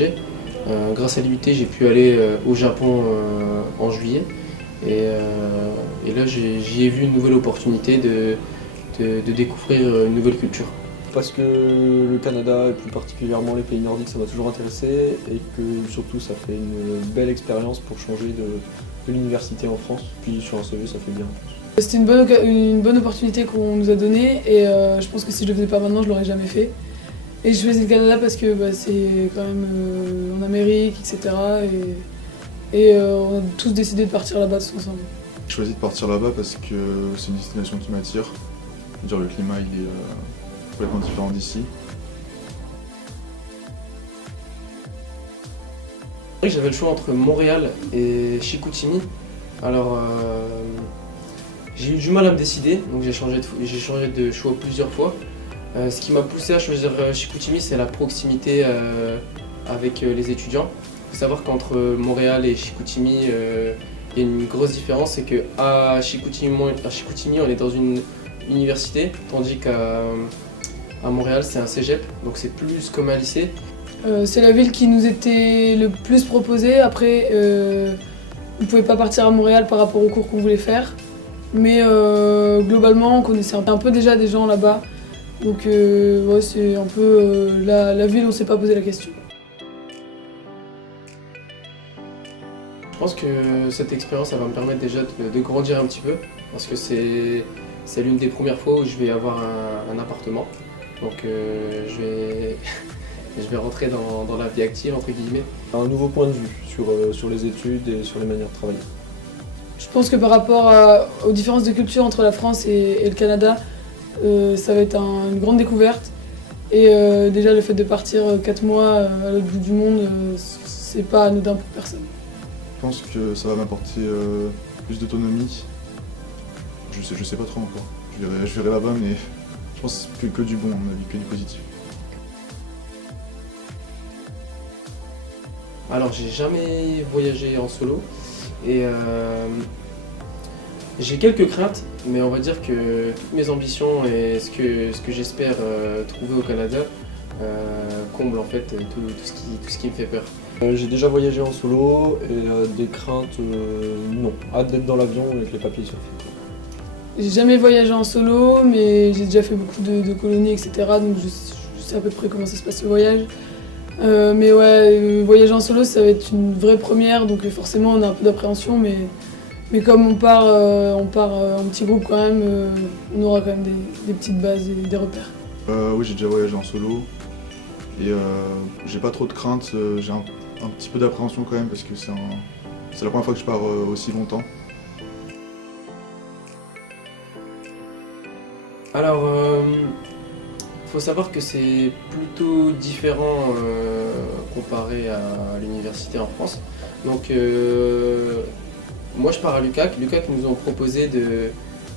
voyager. Grâce à l'IUT, j'ai pu aller au Japon en juillet. Et là, j'y ai vu une nouvelle opportunité de découvrir une nouvelle culture. Parce que le Canada, et plus particulièrement les pays nordiques, ça m'a toujours intéressé et que surtout ça fait une belle expérience pour changer de l'université en France. Puis sur un CV, ça fait bien. C'était une bonne opportunité qu'on nous a donnée et je pense que si je le faisais pas maintenant, je l'aurais jamais fait. Et je choisis le Canada parce que c'est quand même en Amérique, etc. Et on a tous décidé de partir là-bas tous ensemble. J'ai choisi de partir là-bas parce que c'est une destination qui m'attire. Je veux dire, le climat il est complètement différent d'ici. J'avais le choix entre Montréal et Chicoutimi. Alors j'ai eu du mal à me décider, donc j'ai changé de choix plusieurs fois. Ce qui m'a poussé à choisir Chicoutimi, c'est la proximité avec les étudiants. Il faut savoir qu'entre Montréal et Chicoutimi, il y a une grosse différence, c'est qu'à Chicoutimi, on est dans une université, tandis qu'à Montréal, c'est un cégep, donc c'est plus comme un lycée. C'est la ville qui nous était le plus proposée. Après, on ne pouvait pas partir à Montréal par rapport aux cours qu'on voulait faire. Mais globalement, on connaissait un peu déjà des gens là-bas. Donc ouais, c'est un peu la ville où on ne s'est pas posé la question. Je pense que cette expérience, ça va me permettre déjà de grandir un petit peu, parce que c'est l'une des premières fois où je vais avoir un appartement. Donc je vais rentrer dans la vie active, entre guillemets. Un nouveau point de vue sur les études et sur les manières de travailler. Je pense que par rapport aux différences de culture entre la France et le Canada, ça va être une grande découverte. Et déjà le fait de partir 4 mois à l'autre bout du monde, c'est pas anodin pour personne. Je pense que ça va m'apporter plus d'autonomie. Je sais pas trop encore. Je verrai là-bas, mais je pense que du bon, à mon avis, que du positif. Alors j'ai jamais voyagé en solo et j'ai quelques craintes, mais on va dire que toutes mes ambitions et ce que j'espère trouver au Canada comblent en fait tout ce qui me fait peur. J'ai déjà voyagé en solo et des craintes, non. Hâte d'être dans l'avion et que les papiers soient faits. J'ai jamais voyagé en solo, mais j'ai déjà fait beaucoup de colonies, etc. Donc je sais à peu près comment ça se passe le voyage. Mais ouais, voyager en solo, ça va être une vraie première, donc forcément on a un peu d'appréhension, mais comme on part en petit groupe quand même, on aura quand même des petites bases et des repères. Oui, j'ai déjà voyagé en solo et j'ai pas trop de crainte. J'ai un petit peu d'appréhension quand même parce que c'est la première fois que je pars aussi longtemps. Alors, faut savoir que c'est plutôt différent comparé à l'université en France. Donc, moi je pars à l'UQAC. L'UQAC nous ont proposé de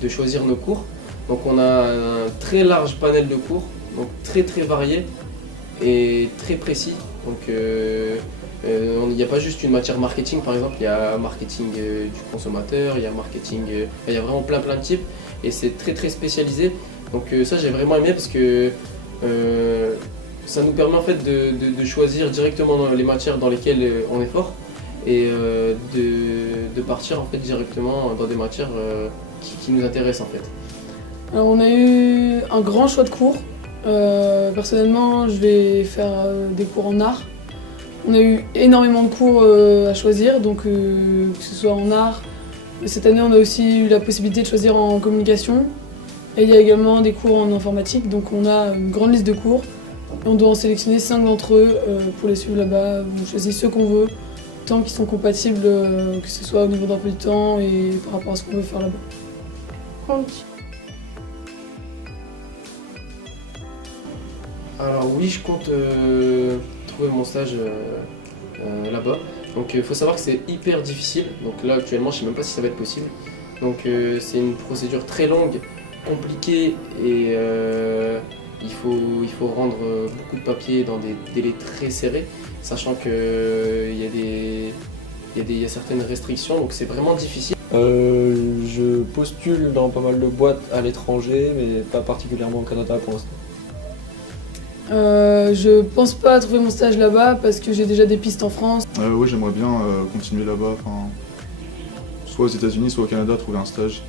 choisir nos cours. Donc on a un très large panel de cours, donc très varié et très précis. Donc il n'y a pas juste une matière marketing par exemple, il y a marketing du consommateur, il y a marketing, il y a vraiment plein de types et c'est très spécialisé. Donc ça j'ai vraiment aimé parce que ça nous permet en fait de choisir directement les matières dans lesquelles on est fort et de partir en fait directement dans des matières qui nous intéressent en fait. Alors on a eu un grand choix de cours. Personnellement, je vais faire des cours en art. On a eu énormément de cours à choisir, donc que ce soit en art. Cette année, on a aussi eu la possibilité de choisir en communication. Et il y a également des cours en informatique, donc on a une grande liste de cours. Et on doit en sélectionner 5 d'entre eux pour les suivre là-bas. On choisit ceux qu'on veut, tant qu'ils sont compatibles, que ce soit au niveau d'emploi du temps et par rapport à ce qu'on veut faire là-bas. Alors oui, je compte trouver mon stage là-bas. Donc il faut savoir que c'est hyper difficile. Donc là actuellement, je ne sais même pas si ça va être possible. Donc c'est une procédure très longue, compliquée et il faut rendre beaucoup de papiers dans des délais très serrés, sachant qu'il y a certaines restrictions, donc c'est vraiment difficile. Je postule dans pas mal de boîtes à l'étranger, mais pas particulièrement au Canada pour l'instant. Je pense pas trouver mon stage là-bas parce que j'ai déjà des pistes en France. Oui, j'aimerais bien continuer là-bas, soit aux États-Unis, soit au Canada, trouver un stage.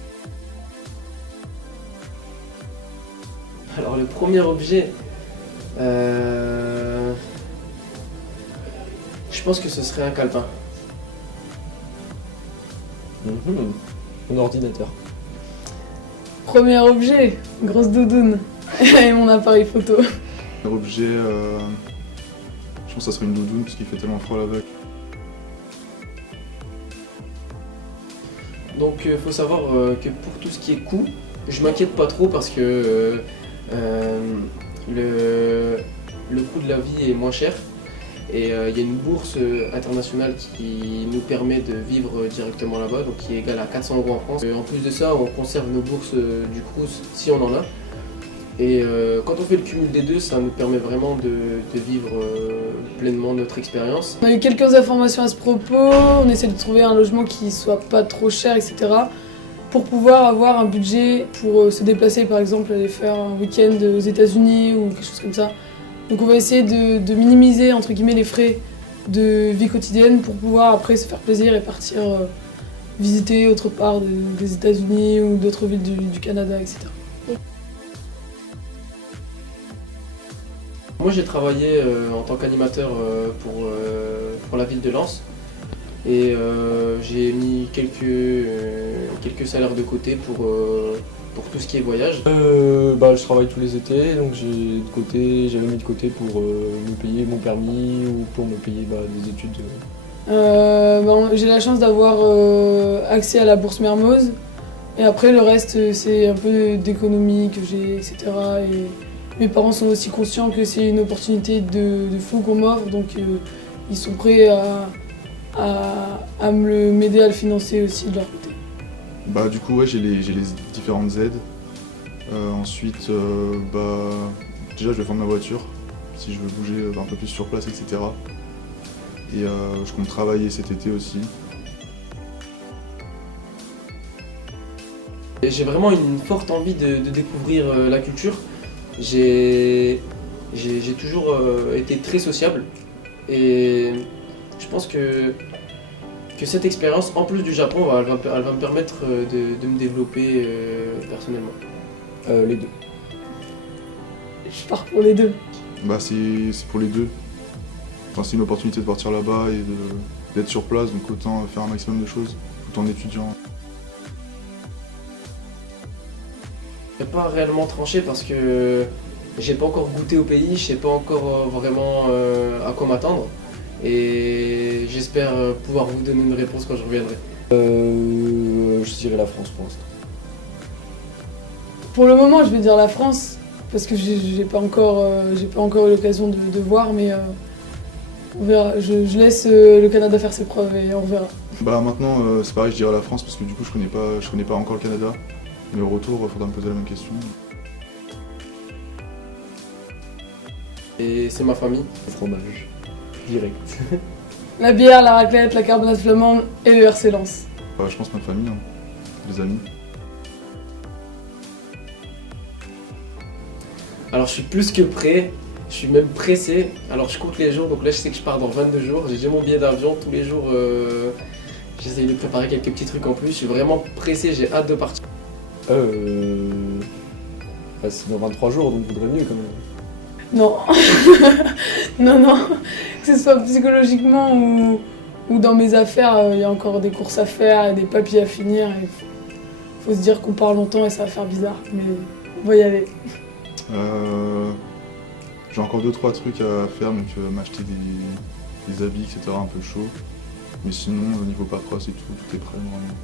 Alors le premier objet, je pense que ce serait un calepin. Mon ordinateur. Premier objet, grosse doudoune et mon appareil photo. Premier objet, je pense que ça serait une doudoune parce qu'il fait tellement froid là-bas. Donc faut savoir que pour tout ce qui est coût, je m'inquiète pas trop parce que le coût de la vie est moins cher et il y a une bourse internationale qui nous permet de vivre directement là-bas, donc qui est égale à 400 € en France. En plus de ça, on conserve nos bourses du Crous si on en a. Et quand on fait le cumul des deux, ça nous permet vraiment de vivre pleinement notre expérience. On a eu quelques informations à ce propos, on essaie de trouver un logement qui soit pas trop cher, etc. pour pouvoir avoir un budget pour se déplacer, par exemple, aller faire un week-end aux États-Unis ou quelque chose comme ça. Donc on va essayer de minimiser entre guillemets les frais de vie quotidienne pour pouvoir après se faire plaisir et partir visiter autre part des États-Unis ou d'autres villes du Canada, etc. Moi j'ai travaillé en tant qu'animateur pour la ville de Lens et j'ai mis quelques salaires de côté pour tout ce qui est voyage. Je travaille tous les étés, donc j'avais mis de côté pour me payer mon permis ou pour me payer des études. J'ai la chance d'avoir accès à la bourse Mermoz et après le reste c'est un peu d'économie que j'ai, etc. Et mes parents sont aussi conscients que c'est une opportunité de fou qu'on m'offre, donc ils sont prêts à m'aider à le financer aussi de leur côté. Du coup, ouais, j'ai les différentes aides. Ensuite, déjà, je vais vendre ma voiture si je veux bouger un peu plus sur place, etc. Et je compte travailler cet été aussi. J'ai vraiment une forte envie de découvrir la culture. J'ai toujours été très sociable et je pense que cette expérience, en plus du Japon, elle va me permettre de me développer personnellement. Les deux. Je pars pour les deux. C'est pour les deux. C'est une opportunité de partir là-bas et d'être sur place, donc autant faire un maximum de choses tout en étudiant. Je n'ai pas réellement tranché parce que j'ai pas encore goûté au pays, je sais pas encore vraiment à quoi m'attendre et j'espère pouvoir vous donner une réponse quand je reviendrai. Je dirais la France pour l'instant. Pour le moment, je vais dire la France parce que j'ai pas encore eu l'occasion de voir, mais on verra. Je laisse le Canada faire ses preuves et on verra. Maintenant, c'est pareil, je dirais la France parce que du coup, je connais pas encore le Canada. Mais au retour, il faudra me poser la même question. Et c'est ma famille. Le fromage, direct. La bière, la raclette, la carbonate flamande et le RC Lens. Je pense ma famille, les amis. Alors je suis plus que prêt, je suis même pressé. Alors je compte les jours, donc là je sais que je pars dans 22 jours. J'ai déjà mon billet d'avion, tous les jours j'essaye de préparer quelques petits trucs en plus. Je suis vraiment pressé, j'ai hâte de partir. C'est dans 23 jours, donc vaudrait mieux quand même. Non, non, que ce soit psychologiquement ou dans mes affaires, il y a encore des courses à faire, des papiers à finir. Il faut se dire qu'on part longtemps et ça va faire bizarre, mais on va y aller. J'ai encore 2-3 trucs à faire, donc m'acheter des habits, etc. un peu chaud. Mais sinon, au niveau paperasse et tout est prêt normalement.